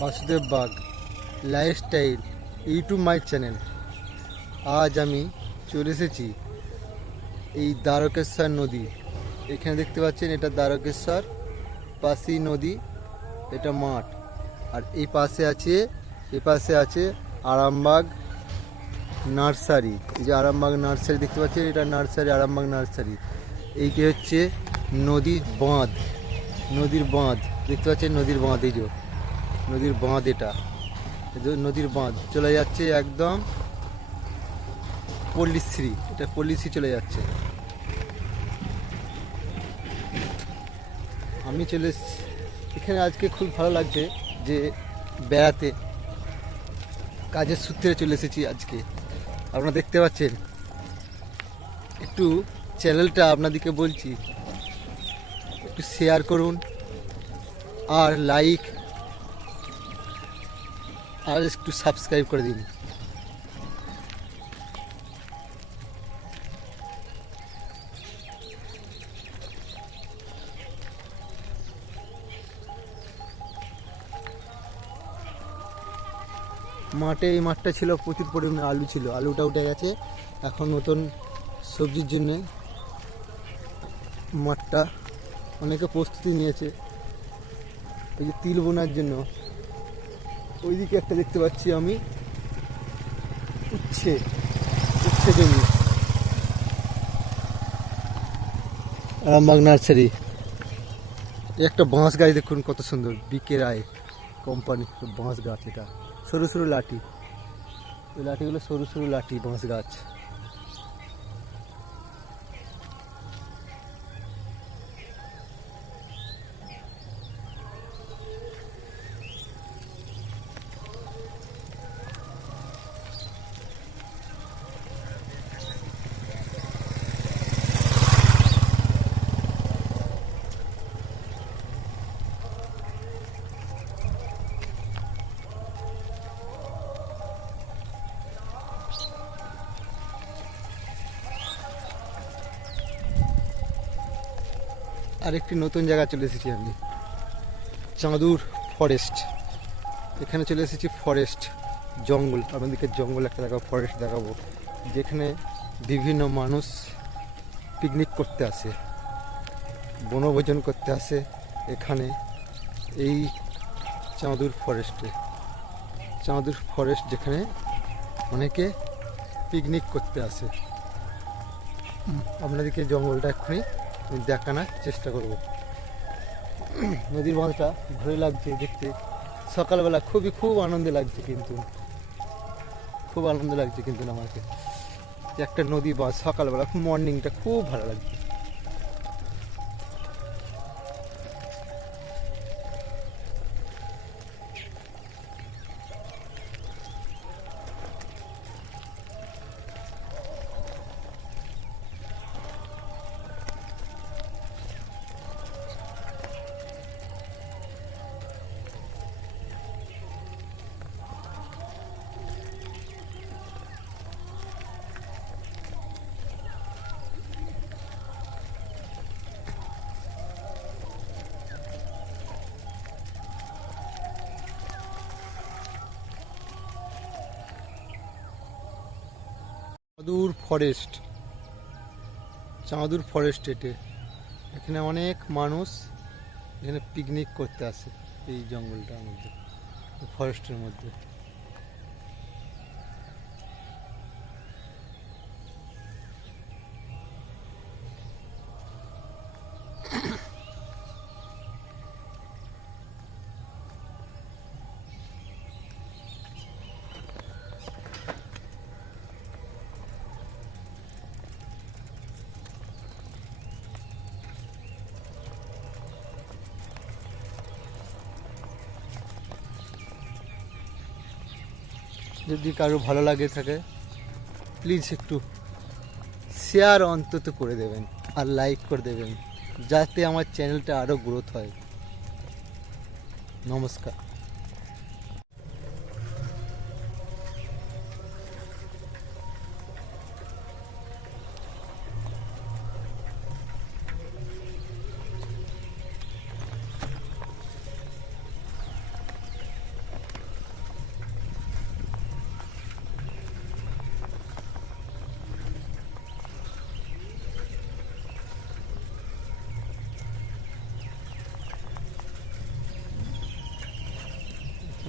Basudeb Bag lifestyle YouTube my channel. আজ আমি চলে এসেছি এই দ্বারকেশ্বর নদী। এখানে দেখতে পাচ্ছেন এটা দ্বারকেশ্বর, পাশেই নদী, এটা মাঠ। আর এই পাশে আছে আরামবাগ নার্সারি। এই যে আরামবাগ নার্সারি দেখতে পাচ্ছেন, এটা নার্সারি, আরামবাগ নার্সারি। এইটি হচ্ছে নদীর বাঁধ দেখতে পাচ্ছেন, নদীর বাঁধ। এই যে নদীর বাঁধ, এটা নদীর বাঁধ চলে যাচ্ছে একদম পল্লীশ্রী, এটা পল্লীশ্রী চলে যাচ্ছে। আমি চলে এখানে আজকে খুব ভালো লাগছে যে বেড়াতে, কাজের সূত্রে চলে এসেছি আজকে। আপনারা দেখতে পাচ্ছেন, একটু চ্যানেলটা আপনাদেরকে বলছি একটু শেয়ার করুন আর লাইক আর একটু সাবস্ক্রাইব করে দিন। এই মাঠটা ছিল প্রচুর পরিমাণে আলু ছিল, আলুটা উঠে গেছে। এখন নতুন সবজির জন্যে মাঠটা অনেকে প্রস্তুতি নিয়েছে, এই যে তিল বোনার জন্য। ওইদিকে একটা দেখতে পাচ্ছি আমি উচ্ছে জমি, আরামবাগ নার্সারি। একটা বাঁশ গাছ দেখুন কত সুন্দর, বিকে রায় কোম্পানি বাঁশ গাছ। এটা সরু সরু লাঠি, ওই লাঠিগুলো সরু সরু লাঠি, বাঁশ গাছ। আরেকটি নতুন জায়গা চলে এসেছি আমি, চাঁদুর ফরেস্ট। এখানে চলে এসেছি ফরেস্ট, জঙ্গল। আপনাদেরকে জঙ্গল একটা দেখাবো, ফরেস্ট দেখাবো, যেখানে বিভিন্ন মানুষ পিকনিক করতে আসে, বনভোজন করতে আসে এখানে, এই চাঁদুর ফরেস্ট যেখানে অনেকে পিকনিক করতে আসে। আপনাদেরকে জঙ্গলটা এক্ষুনি দেখানোর চেষ্টা করব। নদীর বাঁধটা ভালো লাগছে দেখতে, সকালবেলা খুব আনন্দ লাগছে, কিন্তু খুব আনন্দ লাগছে কিন্তু আমাকে একটা নদী বাঁধ সকালবেলা, মর্নিংটা খুব ভালো লাগছে। চাঁদুর ফরেস্ট এখানে অনেক মানুষ এখানে পিকনিক করতে আসে, এই জঙ্গলটার মধ্যে, ফরেস্টের মধ্যে। যদি কারো ভালো লাগে থাকে, প্লিজ একটু শেয়ার অন্তত করে দেবেন আর লাইক করে দেবেন, যাতে আমার চ্যানেলটা আরও গ্রোথ হয়। নমস্কার।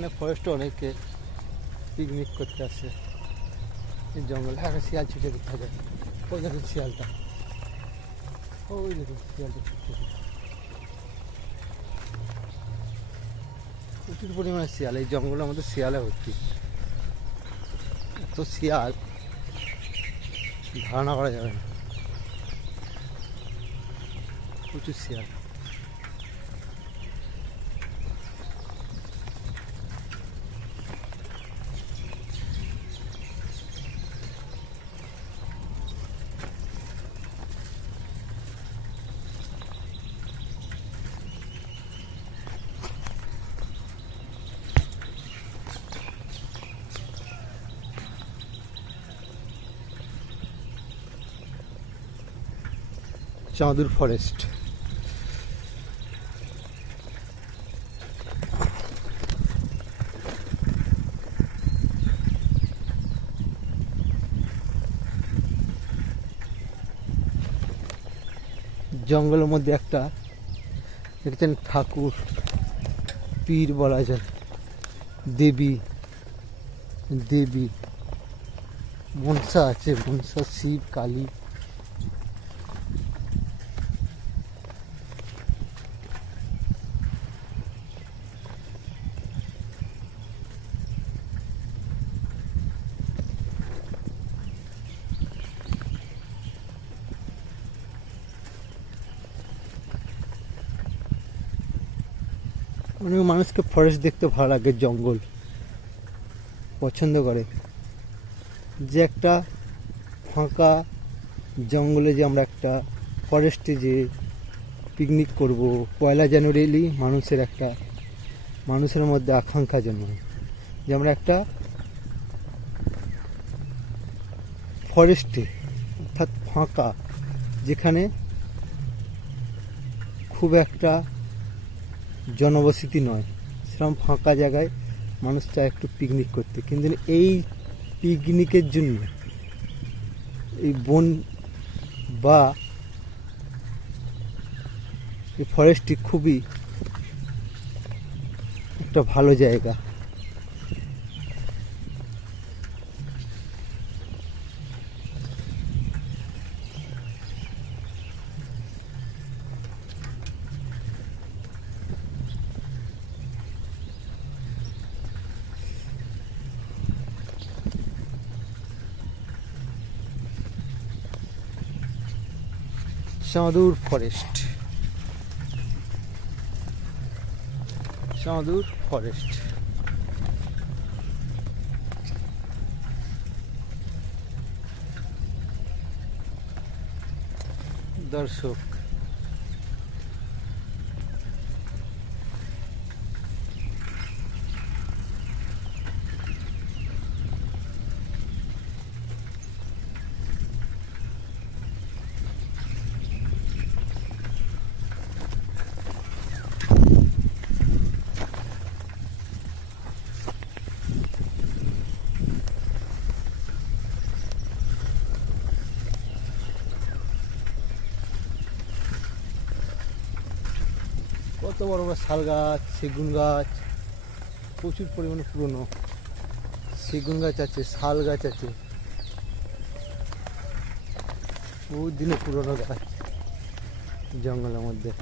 এখানে ফরেস্টে অনেকে পিকনিক করতে আসে এই জঙ্গলে। একটা শিয়াল ছুটে দেখা যায়, ওই দেখুন শিয়ালটা, ওই দেখুন শিয়ালটা ছুটছে। প্রচুর পরিমাণে শিয়াল, এই জঙ্গলের মধ্যে শিয়ালে ভর্তি। এত শিয়াল ধারণা করা যাবে না, প্রচুর শিয়াল। চাঁদুর ফরেস্ট। জঙ্গলের মধ্যে একটা দেখছেন ঠাকুর, পীর বলা যায়, দেবী দেবী মনসা আছে, মনসা, শিব, কালী। অনেক মানুষকে ফরেস্ট দেখতে ভালো লাগে, জঙ্গল পছন্দ করে। যে একটা ফাঁকা জঙ্গলে যে আমরা একটা ফরেস্টে যে পিকনিক করব, 1 জানুয়ারি মানুষের মধ্যে আকাঙ্ক্ষা জন্মায় যে আমরা একটা ফরেস্টে, অর্থাৎ ফাঁকা, যেখানে খুব একটা জনবসতি নয়, সেরকম ফাঁকা জায়গায় মানুষ চায় একটু পিকনিক করতে। কিন্তু এই পিকনিকের জন্য এই বন বা এই ফরেস্টটি খুবই একটা ভালো জায়গা। চাঁদুর ফরেস্ট, চাঁদুর ফরেস্ট। দর্শক, কত বড় বড় শাল গাছ, সেগুন গাছ, প্রচুর পরিমাণে পুরনো সেগুন গাছ আছে, শাল গাছ আছে, বহুত দিনে পুরনো গাছ জঙ্গলের মধ্যে।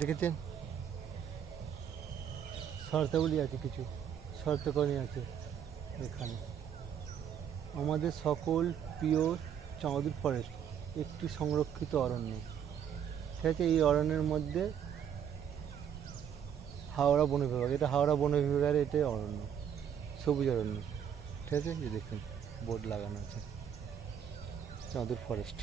দেখেছেন শর্তাবলী আছে, কিছু শর্তকরণী আছে এখানে। আমাদের সকল প্রিয় চাঁদুর ফরেস্ট একটি সংরক্ষিত অরণ্য। ঠিক আছে, এই অরণ্যের মধ্যে হাওড়া বন বিভাগ, এটা হাওড়া বন বিভাগের এটাই অরণ্য, সবুজ অরণ্য। ঠিক আছে, এই দেখুন বোর্ড লাগানো আছে চাঁদুর ফরেস্ট।